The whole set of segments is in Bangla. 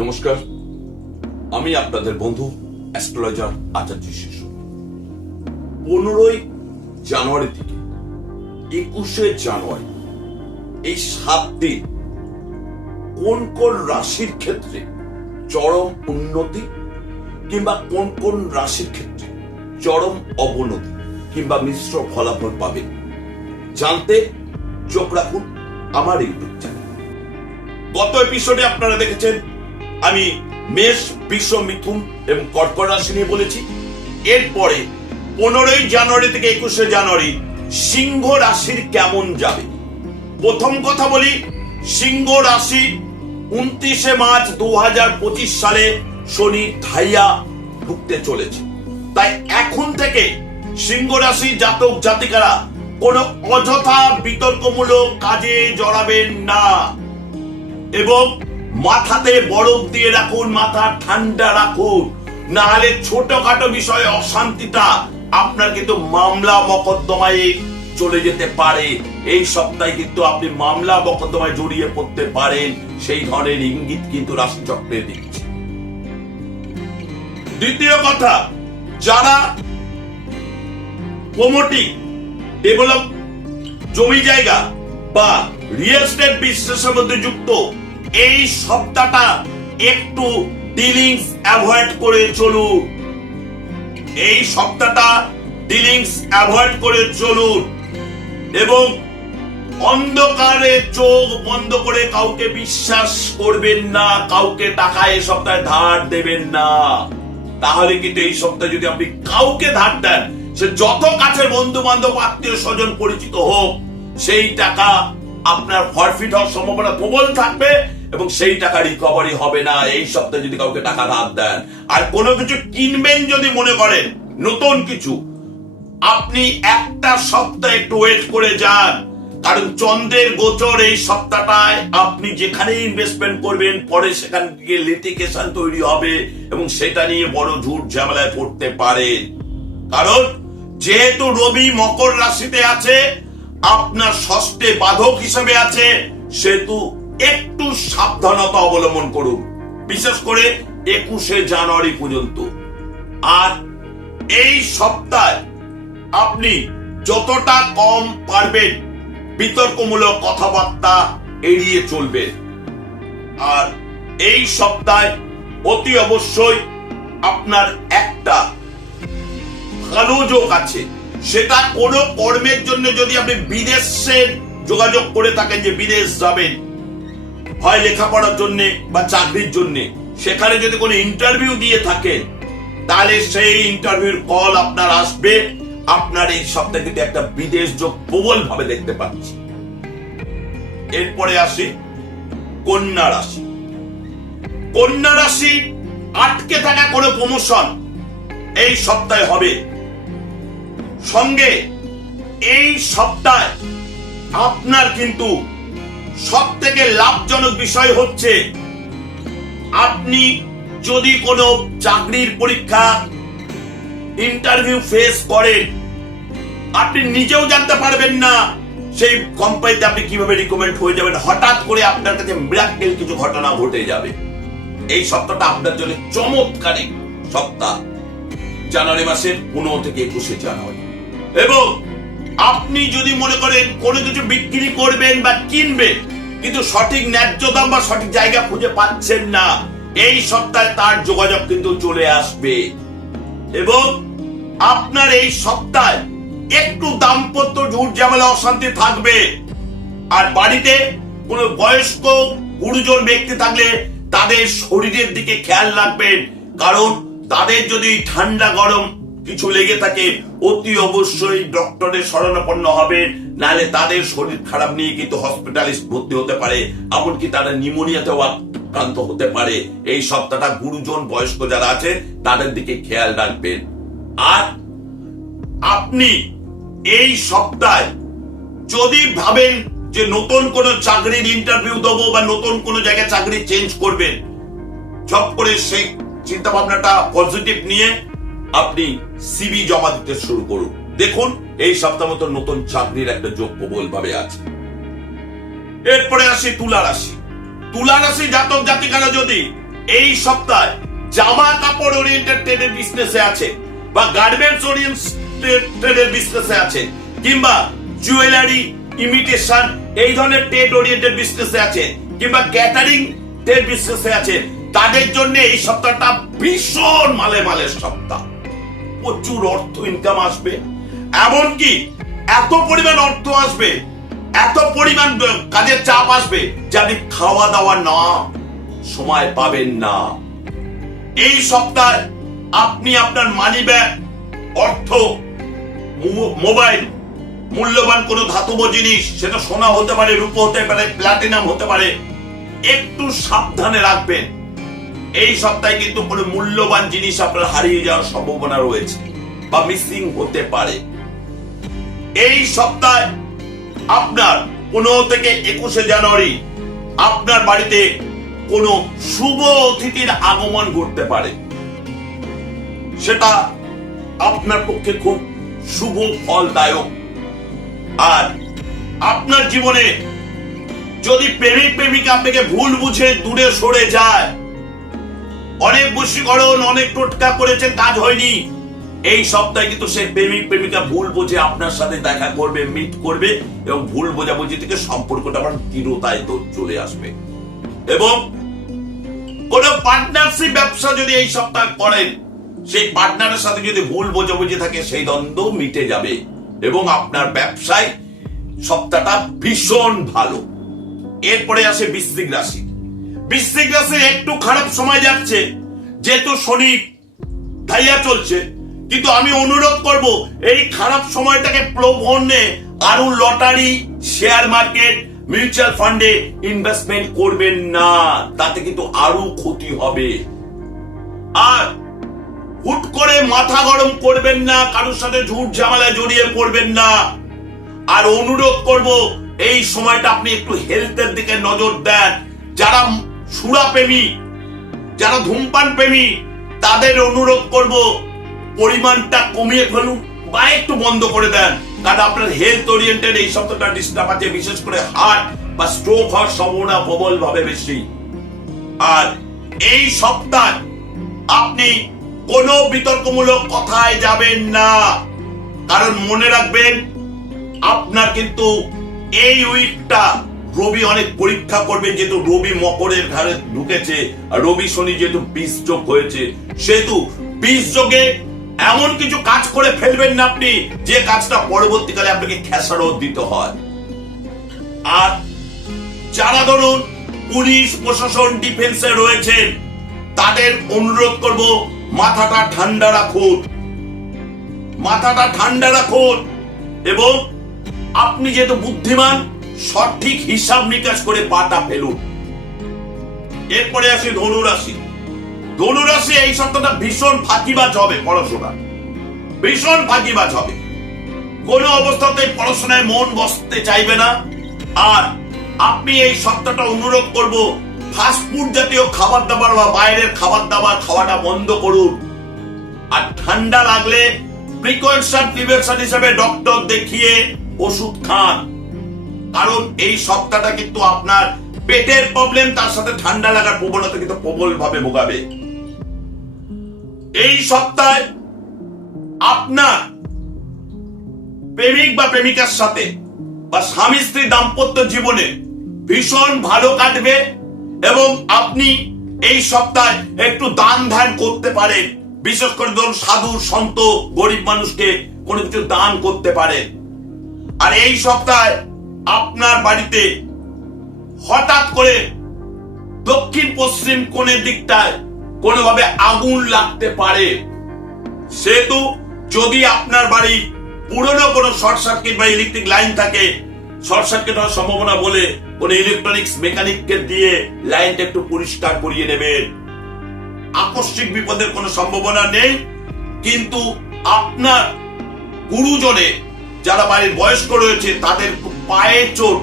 নমস্কার, আমি আপনাদের বন্ধু অ্যাস্ট্রোলজার আচার্য শিশু। 15ই জানুয়ারি থেকে 21শে জানুয়ারি এই 7 দিন কোন কোন রাশির ক্ষেত্রে চরম উন্নতি কিংবা কোন কোন রাশির ক্ষেত্রে চরম অবনতি কিংবা মিশ্র ফলাফল পাবে জানতে চোখ রাখুন আমার ইউটিউব চ্যানেল। গত এপিসোডে আপনারা দেখেছেন আমি মেষ, বৃষ, মিথুন এবং কর্কট রাশি নিয়ে বলেছি। এরপরে 15ই জানুয়ারি থেকে 21শে জানুয়ারি সিংহ রাশির কেমন যাবে। প্রথম কথা বলি, সিংহ রাশি 29শে মার্চ 2025 সালে শনি ঢাইয়া ঢুকতে চলেছে। তাই এখন থেকে সিংহ রাশি জাতক জাতিকারা কোনো অযথা বিতর্কমূলক কাজে জড়াবেন না এবং মাথাতে বরফ দিয়ে রাখুন, মাথা ঠান্ডা রাখুন, না হলে ছোটখাটো বিষয়ে অশান্তিটা আপনার কিন্তু মামলা মকদ্দমায় চলে যেতে পারে। এই সপ্তাহে কিন্তু আপনি মামলা মকদ্দমায় জড়িয়ে পড়তে পারেন, সেই ধরনের ইঙ্গিত কিন্তু রাশিচক্রে দিচ্ছে। দ্বিতীয় কথা, যারা প্রমোটিং, ডেভেলপ, জমি জায়গা বা রিয়েল এস্টেট বিজনেসের মধ্যে যুক্ত, এই সপ্তাহটা একটু ডিলিংস অ্যাভয়েড করে চলুন। এই সপ্তাহটা ডিলিংস অ্যাভয়েড করে চলুন এবং অন্ধকারে চোখ বন্ধ করে কাউকে বিশ্বাস করবেন না, কাউকে টাকা এই সপ্তাহে ধার দেবেন না। তাহলে কিন্তু এই সপ্তাহে যদি আপনি কাউকে ধার দেন, সে যত কাছের বন্ধু বান্ধব, আত্মীয় স্বজন, পরিচিত হোক, সেই টাকা আপনার ফরফিট হওয়ার সম্ভাবনা প্রবল থাকবে এবং সেই টাকা রিকভারি হবে না এই সপ্তাহে যদি কাউকে টাকা ধার দেন। আর কোনো কিছু কিনবেন যদি মনে করেন, নতুন কিছু, আপনি একটা সপ্তাহ একটু ওয়েট করে যান, কারণ চন্দ্রের গোচর এই সপ্তাহটায় আপনি যেখানে ইনভেস্টমেন্ট করবেন পরে সেখান থেকে লিটিগেশন তৈরি হবে এবং সেটা নিয়ে বড় ঝুট ঝামেলায় পড়তে পারেন। কারণ যেহেতু রবি মকর রাশিতে আছে, আপনার ষষ্ঠে বাধক হিসেবে আছে, সেহেতু একটু সাবধানতা অবলম্বন করুন, বিশেষ করে 21শে জানুয়ারি পর্যন্ত। আর এই সপ্তাহে আপনি যতটা কম পারবেন বিতর্কমূলক কথাবার্তা এড়িয়ে চলবেন। আর এই সপ্তাহে অতি অবশ্যই আপনার একটা ভালো যোগ আছে, সেটা কোনো কর্মের জন্য যদি আপনি বিদেশে যোগাযোগ করে থাকেন, যে বিদেশ যাবেন, হয় লেখাপড়ার জন্য বা চাকরির জন্য, সেখানে যদি কোনো ইন্টারভিউ দিয়ে থাকেন, তাহলে সেই ইন্টারভিউর কল আপনার আসবে। আপনার এই সপ্তাহে কিন্তু একটা বিদেশ যোগ প্রবল ভাবে দেখতে পাচ্ছি। এরপরে আসি কন্যা রাশি। কন্যা রাশি আটকে থাকা কোনো প্রমোশন এই সপ্তাহে হবে। সঙ্গে এই সপ্তাহে আপনার কিন্তু সব থেকে লাভজনক বিষয় হচ্ছে, আপনি যদি কোনো চাকরির পরীক্ষা, ইন্টারভিউ ফেস করেন, আপনি নিজেও জানতে পারবেন না সেই কোম্পানিতে আপনি কিভাবে রিকমেন্ড হয়ে যাবেন। হঠাৎ করে আপনার কাছে মিরাক্কেল কিছু ঘটনা ঘটে যাবে। এই সপ্তাহটা আপনার জন্য চমৎকারী সপ্তাহ, জানুয়ারি মাসের 15 থেকে 21শে জানুয়ারি। এবং আপনি যদি মনে করেন কোনো কিছু বিক্রি করবেন বা কিনবেন, কিন্তু সঠিক ন্যায্য দাম বা সঠিক জায়গা খুঁজে পাচ্ছেন না, এই সপ্তাহে তার যোগাযোগ কিন্তু চলে আসবে। এবং আপনার এই সপ্তাহে একটু দাম্পত্য ঝুট ঝামেলা অশান্তি থাকবে। আর বাড়িতে কোনো বয়স্ক গুরুজন ব্যক্তি থাকলে তাদের শরীরের দিকে খেয়াল রাখবেন, কারণ তাদের যদি ঠান্ডা গরম কিছু লেগে থাকে, অতি অবশ্যই ডক্টরের শরণাপন্ন হবেন, নাহলে তাদের শরীর খারাপ নিয়ে কিন্তু হসপিটালে ভর্তি হতে পারে, এমনকি তারা নিউমোনিয়াতেও আক্রান্ত হতে পারে। এই সপ্তাহটা গুরুজন বয়স্ক যারা আছে তাদের দিকে খেয়াল রাখবেন। আর আপনি এই সপ্তাহে যদি ভাবেন যে নতুন কোনো চাকরির ইন্টারভিউ দেবো বা নতুন কোনো জায়গায় চাকরি চেঞ্জ করবেন, সব করে সেই চিন্তা ভাবনাটা পজিটিভ নিয়ে আপনি সিভি জমা দিতে শুরু করুন। দেখুন এই সপ্তাহ মতো নতুন চাকরির একটা যোগ প্রবল ভাবে আছে। এরপরে আসি তুলা রাশি। তুলা রাশি জাতক জাতিকারা যদি এই সপ্তাহে জামা কাপড় ওরিয়েন্টেড ট্রেডের বিজনেসে আছে, বা গার্মেন্টস ওরিয়েন্টেড ট্রেডের বিজনেসে আছে, কিংবা জুয়েলারি ইমিটেশন এই ধরনের ট্রেড ওরিয়েন্টেড বিজনেসে আছে, কিংবা ক্যাটারিং ট্রেড বিজনেসে আছে, তাদের জন্য এই সপ্তাহটা ভীষণ মালের সপ্তাহ। প্রচুর অর্থ ইনকাম আসবে, এমনকি এত পরিমাণ অর্থ আসবে, এত পরিমাণ কাজের চাপ আসবে যে আপনি খাওয়া দাওয়া না সময় পাবেন না। এই সপ্তাহে আপনি আপনার মানি ব্যাগ, অর্থ, মোবাইল, মূল্যবান কোনো ধাতব জিনিস, সেটা সোনা হতে পারে, রূপো হতে পারে, প্লাটিনাম হতে পারে, একটু সাবধানে রাখবেন। এই সপ্তাহে কিন্তু কোনো মূল্যবান জিনিস আপনার হারিয়ে যাওয়ার সম্ভাবনা রয়েছে বা মিসিং হতে পারে। এই সপ্তাহে আপনার 15 থেকে 21 জানুয়ারি আপনার বাড়িতে কোনো শুভ অতিথির আগমন ঘটতে পারে, সেটা আপনার পক্ষে খুব শুভ ফলদায়ক। আর আপনার জীবনে যদি প্রেমিক প্রেমিকা আপনাকে ভুল বুঝে দূরে সরে যায়, অনেক বশীকরণ, অনেক টোটকা করেছেন, কাজ হয়নি, এই সপ্তাহে কিন্তু সেই প্রেমিক প্রেমিকা ভুল বুঝে আপনার সাথে দেখা করবে, মিট করবে, এবং ভুল বোঝাবুঝি থেকে সম্পর্কটা আবার দৃঢ়তায় তো চলে আসবে। এবং কোন পার্টনারশিপ ব্যবসা যদি এই সপ্তাহ করেন, সেই পার্টনারের সাথে যদি ভুল বোঝাবুঝি থাকে, সেই দ্বন্দ্ব মিটে যাবে এবং আপনার ব্যবসায় সপ্তাহটা ভীষণ ভালো। এরপরে আসে বৃশ্চিক রাশি। বৃশ্চিক রাশির একটু খারাপ সময় যাচ্ছে, যেহেতু শনি ধাইয়া চলছে, কিন্তু আমি অনুরোধ করব এই খারাপ সময়টাকে প্রবন্ধে আরো লটারি, শেয়ার মার্কেট, মিউচুয়াল ফান্ডে ইনভেস্টমেন্ট করবেন না, তাতে কিন্তু আরো ক্ষতি হবে। আর হুট করে মাথা গরম করবেন না, কারোর সাথে ঝুট ঝামেলায় জড়িয়ে পড়বেন না। আর অনুরোধ করব এই সময়টা আপনি একটু হেলথের দিকে নজর দেন। যারা সুরা প্রেমী, যারা ধূমপান প্রেমী, তাদের অনুরোধ করব পরিমাণটা কমিয়ে ফেলুন বা একটু বন্ধ করে দেন, কারণ আপনার হেলথ ওরিয়েন্টেড এই সপ্তাহটা ডিস্টার্ব আছে, বিশেষ করে হার্ট বা স্ট্রোক হওয়ার সম্ভাবনা প্রবল ভাবে বেশি। আর এই সপ্তাহ আপনি কোনো বিতর্কমূলক কথায় যাবেন না, কারণ মনে রাখবেন আপনার কিন্তু এই উইকটা রবি অনেক পরীক্ষা করবে, যেহেতু রবি মকরের ঘরে ঢুকেছে, আর রবি শনি যেহেতু বীজ যোগ হয়েছে, সেহেতু বীজ যোগে এমন কিছু কাজ করে ফেলবেন না আপনি, যে কাজটা পরবর্তীকালে আপনাকে খেসারত দিতে হয়। আর যারা ধরুন পুলিশ প্রশাসন, ডিফেন্সে রয়েছেন, তাদের অনুরোধ করব মাথাটা ঠান্ডা রাখুন, মাথাটা ঠান্ডা রাখুন। এবং আপনি যেহেতু বুদ্ধিমান, সঠিক হিসাব নিকাশ করে পাটা ফেলুন। এরপরে আসি ধনু রাশি। ধনু রাশি এই সপ্তাহটা ভীষণ ফাঁকিবাজ হবে, পড়াশোনা ভীষণ ফাঁকিবাজ হবে, কোন অবস্থাতে পড়াশোনায় মন বসতে চাইবে না। আর আপনি এই সপ্তাহটা অনুরোধ করব ফাস্টফুড জাতীয় খাবার দাবার বা বাইরের খাবার দাবার খাওয়াটা বন্ধ করুন। আর ঠান্ডা লাগলে প্রিকশন হিসেবে ডক্টর দেখিয়ে ওষুধ খান, কারণ এই সপ্তাহটা কিন্তু আপনার পেটের প্রবলেম, তার সাথে ঠান্ডা লাগার প্রবণতা কিন্তু প্রবল ভাবে ভোগাবে। এই সপ্তাহে আপনার প্রেমিক বা প্রেমিকার সাথে বা স্বামী স্ত্রী দাম্পত্য জীবনে ভীষণ ভালো কাটবে। এবং আপনি এই সপ্তাহে একটু দান ধ্যান করতে পারেন, বিশেষ করে ধরুন সাধু সন্ত গরিব মানুষকে কোনো কিছু দান করতে পারেন। আর এই সপ্তাহে আপনার বাড়িতে হঠাৎ করে দক্ষিণ পশ্চিম কোণের দিকটায় কোনোভাবে আগুন লাগতে পারে, সেহেতু যদি আপনার বাড়ি পুরনো কোনো শর্ট সার্কিট বা ইলেকট্রিক লাইন থাকে, শর্ট সার্কিট হওয়ার সম্ভাবনা বলে কোন ইলেকট্রনিক্স মেকানিককে দিয়ে লাইনটা একটু পরিষ্কার করিয়ে নেবেন। আকস্মিক বিপদের কোনো সম্ভাবনা নেই, কিন্তু আপনার গুরুজনে যারা বাড়ির বয়স্ক রয়েছে, তাদের পায়ে চোট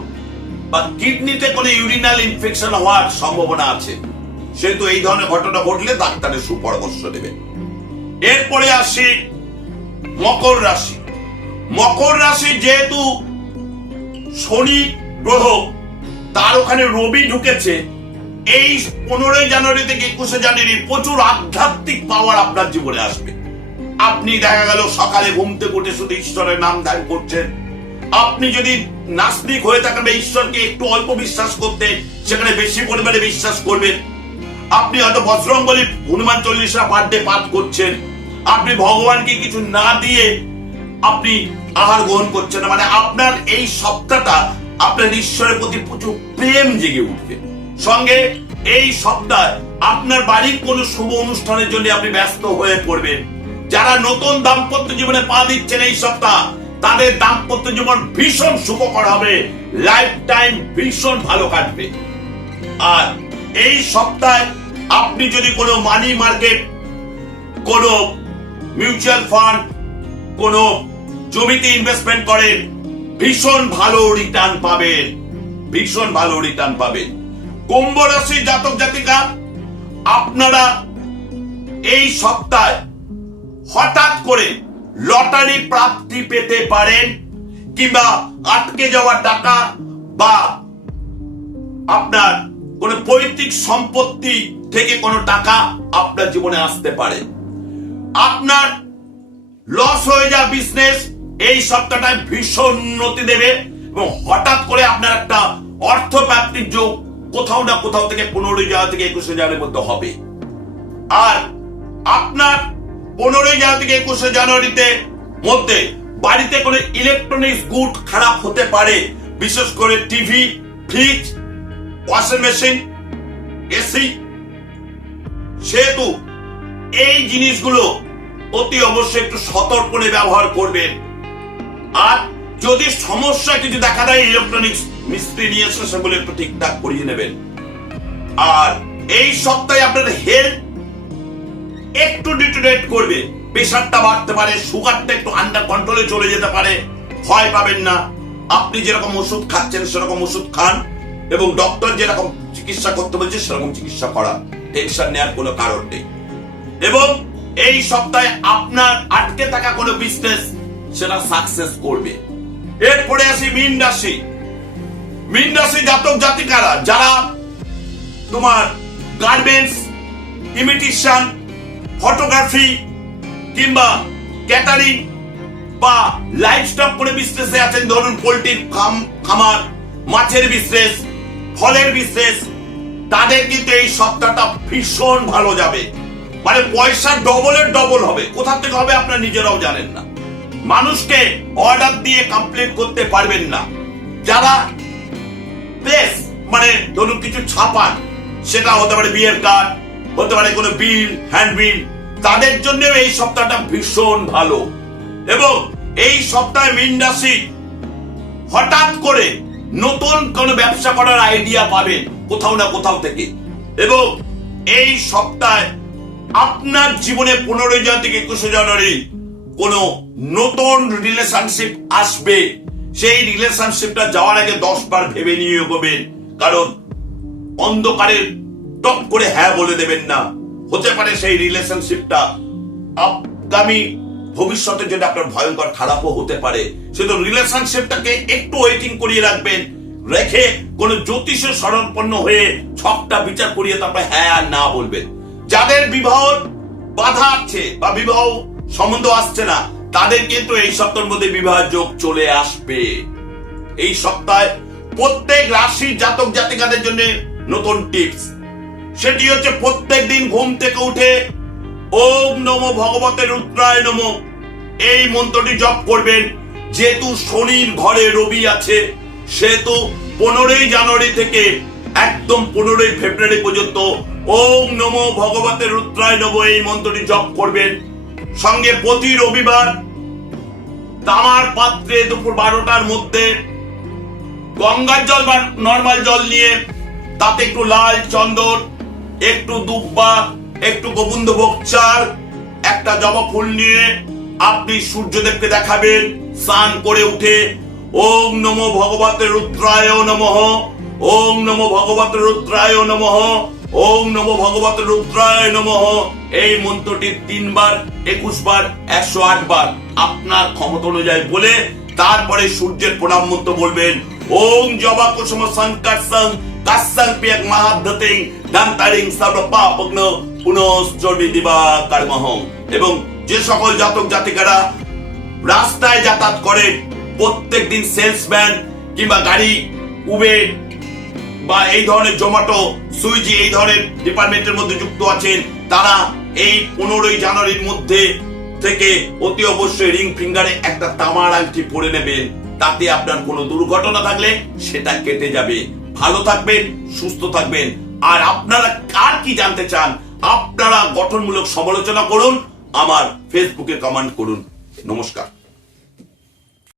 বা কিডনিতে কোনো ইউরিনাল ইনফেকশন হওয়ার সম্ভাবনা আছে, সেহেতু এই ধরনের ঘটনা ঘটলে ডাক্তারের সুপরামর্শ নেবেন। এরপরে আসি মকর রাশি। মকর রাশি যেহেতু শনি গ্রহ, তার ওখানে রবি ঢুকেছে, এই 15 জানুয়ারি থেকে 21 জানুয়ারি প্রচুর আধ্যাত্মিক পাওয়ার আপনার জীবনে আসবে। আপনি দেখা গেল সকালে ঘুম থেকে উঠে শুধু ঈশ্বরের নাম ধ্যান করছেন। আপনি যদি নাস্তিক হয়ে থাকেন বা ঈশ্বরকে একটু অল্প বিশ্বাস করতে, সেখানে বেশি পরিমাণে বিশ্বাস করবেন। আপনি হয়তো বজরংবলী হনুমান চল্লিশা পাঠ করছেন। আপনি ভগবানকে কিছু না দিয়ে আপনি আহার গ্রহণ করছেন না, মানে আপনার এই সপ্তাহটা আপনার ঈশ্বরের প্রতি প্রচুর প্রেম জেগে উঠবে। সঙ্গে এই সপ্তাহে আপনার বাড়ির কোনো শুভ অনুষ্ঠানের জন্য আপনি ব্যস্ত হয়ে পড়বেন। যারা নতুন দাম্পত্য জীবনে পা দিচ্ছেন এই সপ্তাহ, তাদের দাম্পত্য জীবন ভীষণ সুখকর হবে, লাইফ টাইম ভীষণ ভালো কাটবে। আর এই সপ্তাহে আপনি যদি কোনো মানি মার্কেট, কোনো মিউচুয়াল ফান্ড, কোনো জমিতে ইনভেস্টমেন্ট করেন, ভীষণ ভালো রিটার্ন পাবেন, ভীষণ ভালো রিটার্ন পাবেন। কুম্ভ রাশি জাতক জাতিকা, আপনারা এই সপ্তাহে হঠাৎ করে লটারি প্রাপ্তি পেতে পারেন, কিংবা আটকে যাওয়া টাকা বা আপনার কোন পৈতৃক সম্পত্তি থেকে কোনো টাকা আপনার জীবনে আসতে পারে। আপনার লস হয়ে যাওয়া বিজনেস এই সপ্তাহটায় ভীষণ উন্নতি দেবে এবং হঠাৎ করে আপনার একটা অর্থ প্রাপ্তির যোগ কোথাও না কোথাও থেকে 15 জানুয়ারি থেকে 21 জানুয়ারির মধ্যে হবে। আর আপনার 15 জানুয়ারি থেকে 21 জানুয়ারিতে মধ্যে বাড়িতে কোনো ইলেকট্রনিক্স গুড খারাপ হতে পারে, বিশেষ করে TV, fridge, washing machine, AC. সেহেতু এই জিনিসগুলো অতি অবশ্যই একটু সতর্কনে ব্যবহার করবেন। আর যদি সমস্যা কিছু দেখা দেয়, ইলেকট্রনিক্স মিস্ত্রি নিয়ে এসে সেগুলো একটু ঠিকঠাক করিয়ে নেবেন। আর এই সপ্তাহে আপনার হেলথ একটু ডিটোরেট করবে, প্রেশারটা বাড়তে পারে, সুগারটা একটু আন্ডার কন্ট্রোলে চলে যেতে পারে। ভয় পাবেন না, আপনি যেরকম ওষুধ খাচ্ছেন সেরকম ওষুধ খান এবং ডক্টর যেরকম চিকিৎসা করতে বলছে সেরকম চিকিৎসা করা, টেনশন নেওয়ার কোনো কারণ নেই। এবং এই সপ্তাহে আপনার আটকে থাকা কোনো বিজনেস সেটা সাকসেস করবে। এরপরে আসি মীন রাশি। মীন রাশি জাতক জাতিকারা, যারা তোমার গার্মেন্টস, ইমিটেশন, ফটোগ্রাফি কিংবা ক্যাটারিং বা লাইভস্টক করে বিজনেসে আছেন, ধরুন পোল্ট্রির খামার, মাছের বিজনেস, ফলের বিজনেস, তাদের কিন্তু এই সপ্তাহটা ভীষণ ভালো যাবে। মানে পয়সা ডবলের ডবল হবে। কোথা থেকে হবে আপনারা নিজেরাও জানেন না। মানুষকে অর্ডার দিয়ে কমপ্লিট করতে পারবেন না। যারা প্রেস মানে ধরুন কিছু ছাপান, সেটা হতে পারে বিয়ের কার্ড, হতে পারে কোনো বিল, হ্যান্ডবিল, তাদের জন্য এই সপ্তাহটা ভীষণ ভালো। এবং এই সপ্তাহে মীন রাশি হঠাৎ করে নতুন কোনো ব্যবসা করার আইডিয়া পাবেন কোথাও না কোথাও থেকে। এবং এই সপ্তাহে আপনার জীবনে 15 জানুয়ারি থেকে 21 জানুয়ারি কোনো নতুন রিলেশনশিপ আসবে। সেই রিলেশনশিপটা যাওয়ার আগে 10 বার ভেবে নিয়ে এগোবেন, কারণ অন্ধকারে টপ করে হ্যাঁ বলে দেবেন না। হতে পারে সেই রিলেশনশিপটা আগামী ভবিষ্যতের জন্য আপনার ভয়ঙ্কর খারাপও হতে পারে। সেজন্য রিলেশনশিপটাকে একটু ওয়েটিং করিয়ে রাখবেন, রেখে কোন জ্যোতিষের শরণাপন্ন হয়ে ছকটা বিচার করিয়ে তারপর হ্যাঁ আর না বলবেন। যাদের বিবাহ বাধা আছে বা বিবাহ সম্বন্ধ আসছে না, তাদের কিন্তু এই সপ্তাহের মধ্যে বিবাহ যোগ চলে আসবে। এই সপ্তাহে প্রত্যেক রাশির জাতক জাতিকাদের জন্য নতুন টিপস, সেটি হচ্ছে প্রত্যেক দিন ঘুম থেকে উঠে ওম নমো ভগবতে রুদ্রায় নমঃ এই মন্ত্রটি জপ করবেন। যেহেতু শনির ঘরে রবি আছে, সেহেতু 15 জানুয়ারি থেকে একদম 15 ফেব্রুয়ারি পর্যন্ত ওম নমো ভগবতে রুদ্রায় নমঃ এই মন্ত্রটি জপ করবেন। সঙ্গে প্রতি রবিবার তামার পাত্রে দুপুর 12টার মধ্যে গঙ্গার জল বা নর্মাল জল নিয়ে তাতে একটু লাল চন্দন, একটু দুব্বা, একটু গোবিন্দভোগ চাল, একটা জবা ফুল নিয়ে আপনি সূর্যদেবকে দেখাবেন। স্নান করে উঠে ওম নমো ভগবতে রুদ্রায় নমঃ, ওম নমো ভগবতে রুদ্রায় নমঃ, ওম নমো ভগবতে রুদ্রায় নমঃ এই মন্ত্রটি 3 বার, 21 বার, 108 বার আপনার ক্ষমতা অনুযায়ী বলে তারপরে সূর্যের প্রণাম মন্ত্র বলবেন। ওম জবা কুসুম সংকর্ষং কাসাং পিয়াক মাহাদ্ধতিং দান্তারিং সর্বপাপগ্ন পুনশ্চর্বি দিবা কর্মহং। এবং যে সকল জাতক জাতিকারা রাস্তায় যাতায়াত করেন, প্রত্যেকদিন সেলসম্যান কিংবা গাড়ি উবের বা এই ধরনের জোম্যাটো, সুইগি এই ধরনের ডিপার্টমেন্টের মধ্যে যুক্ত আছেন, তারা এই 15ই জানুয়ারির মধ্যে থেকে অতি অবশ্যই রিং ফিঙ্গারে একটা তামার আংটি পরে নেবেন। তাতে আপনার কোনো দুর্ঘটনা থাকলে সেটা কেটে যাবে। ভালো থাকবেন, সুস্থ থাকবেন। আর আপনারা কার কি জানতে চান, আপনারা গঠনমূলক সমালোচনা করুন, আমার ফেসবুকে কমেন্ট করুন। নমস্কার।